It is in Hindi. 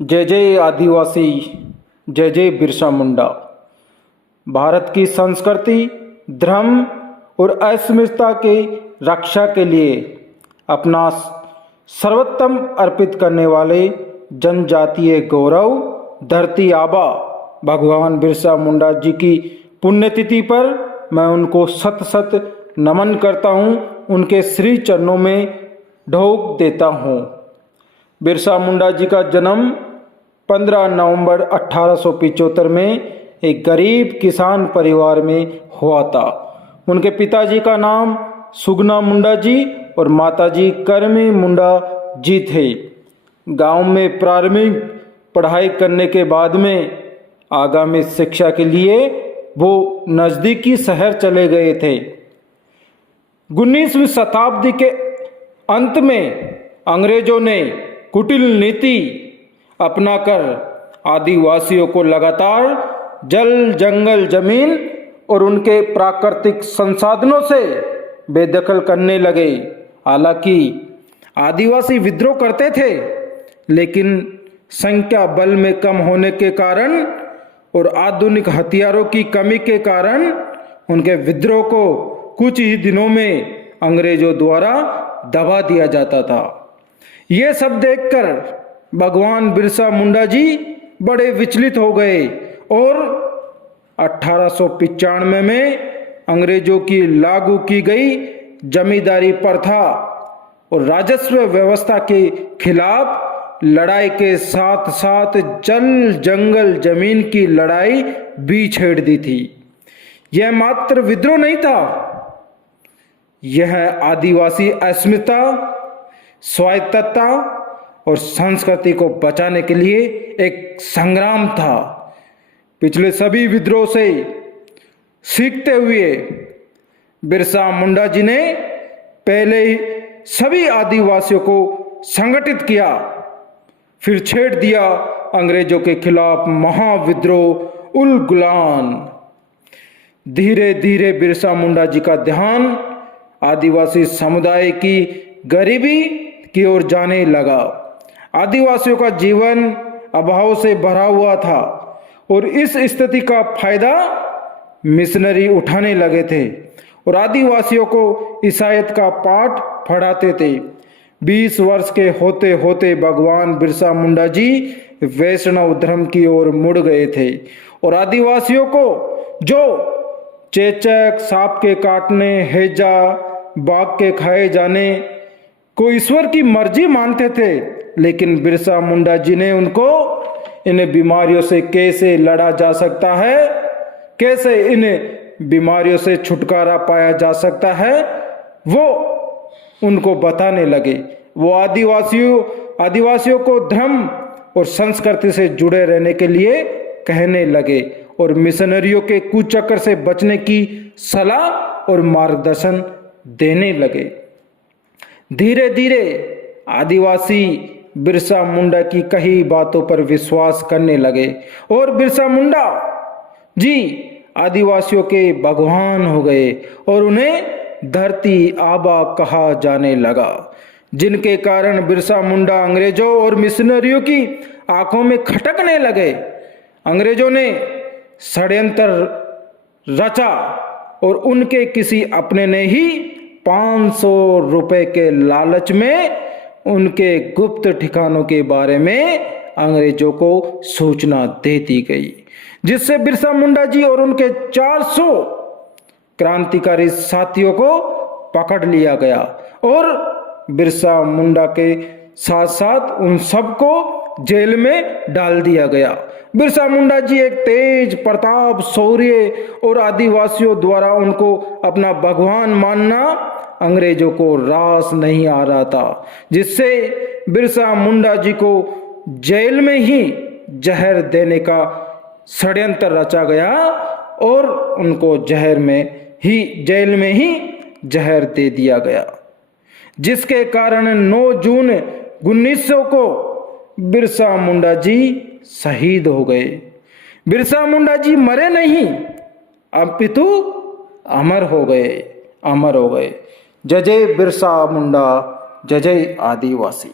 जय जय आदिवासी, जय जय बिरसा मुंडा। भारत की संस्कृति, धर्म और अस्मिता की रक्षा के लिए अपना सर्वोत्तम अर्पित करने वाले जनजातीय गौरव धरती आबा भगवान बिरसा मुंडा जी की पुण्यतिथि पर मैं उनको सत सत नमन करता हूँ, उनके श्री चरणों में ढोक देता हूँ। बिरसा मुंडा जी का जन्म 15 नवंबर 1875 में एक गरीब किसान परिवार में हुआ था। उनके पिताजी का नाम सुगना मुंडा जी और माताजी करमी मुंडा जी थे। गांव में प्रारंभिक पढ़ाई करने के बाद में आगामी शिक्षा के लिए वो नज़दीकी शहर चले गए थे। 19वीं शताब्दी के अंत में अंग्रेजों ने कुटिल नीति अपनाकर आदिवासियों को लगातार जल, जंगल, जमीन और उनके प्राकृतिक संसाधनों से बेदखल करने लगे। हालांकि आदिवासी विद्रोह करते थे, लेकिन संख्या बल में कम होने के कारण और आधुनिक हथियारों की कमी के कारण उनके विद्रोह को कुछ ही दिनों में अंग्रेजों द्वारा दबा दिया जाता था। ये सब देखकर भगवान बिरसा मुंडा जी बड़े विचलित हो गए और 1895 में अंग्रेजों की लागू की गई जमींदारी प्रथा और राजस्व व्यवस्था के खिलाफ लड़ाई के साथ साथ जल, जंगल, जमीन की लड़ाई भी छेड़ दी थी। यह मात्र विद्रोह नहीं था, यह आदिवासी अस्मिता, स्वायत्तता और संस्कृति को बचाने के लिए एक संग्राम था। पिछले सभी विद्रोह से सीखते हुए बिरसा मुंडा जी ने पहले ही सभी आदिवासियों को संगठित किया, फिर छेड़ दिया अंग्रेजों के खिलाफ महाविद्रोह उल गुलान। धीरे धीरे बिरसा मुंडा जी का ध्यान आदिवासी समुदाय की गरीबी की ओर जाने लगा। आदिवासियों का जीवन अभाव से भरा हुआ था और इस स्थिति का फायदा मिशनरी उठाने लगे थे और आदिवासियों को ईसाईयत का पाठ पढ़ाते थे। 20 वर्ष के होते होते भगवान बिरसा मुंडा जी वैष्णव धर्म की ओर मुड़ गए थे और आदिवासियों को जो चेचक, सांप के काटने, हैजा, बाघ के खाए जाने को ईश्वर की मर्जी मानते थे, लेकिन बिरसा मुंडा जी ने उनको इन बीमारियों से कैसे लड़ा जा सकता है, कैसे इन बीमारियों से छुटकारा पाया जा सकता है, वो उनको बताने लगे। वो आदिवासियों को धर्म और संस्कृति से जुड़े रहने के लिए कहने लगे और मिशनरियों के कुचक्र से बचने की सलाह और मार्गदर्शन देने लगे। धीरे धीरे आदिवासी बिरसा मुंडा की कई बातों पर विश्वास करने लगे और बिरसा मुंडा जी आदिवासियों के भगवान हो गए और उन्हें धरती आबा कहा जाने लगा, जिनके कारण बिरसा मुंडा अंग्रेजों और मिशनरियों की आंखों में खटकने लगे। अंग्रेजों ने षड्यंत्र रचा और उनके किसी अपने ने ही 500 रुपए के लालच में उनके गुप्त ठिकानों के बारे में अंग्रेजों को सूचना दे दी गई, जिससे बिरसा मुंडा जी और उनके 400 क्रांतिकारी साथियों को पकड़ लिया गया और बिरसा मुंडा के साथ साथ उन सबको जेल में डाल दिया गया। बिरसा मुंडा जी एक तेज प्रताप, शौर्य और आदिवासियों द्वारा उनको अपना भगवान मानना अंग्रेजों को रास नहीं आ रहा था, जिससे बिरसा मुंडा जी को जेल में ही जहर देने का षड्यंत्र रचा गया और उनको जेल में ही जहर दे दिया गया, जिसके कारण 9 जून 1900 को बिरसा मुंडा जी शहीद हो गए। बिरसा मुंडा जी मरे नहीं, अपितु अमर हो गए। जय जय बिरसा मुंडा, जय जय आदिवासी।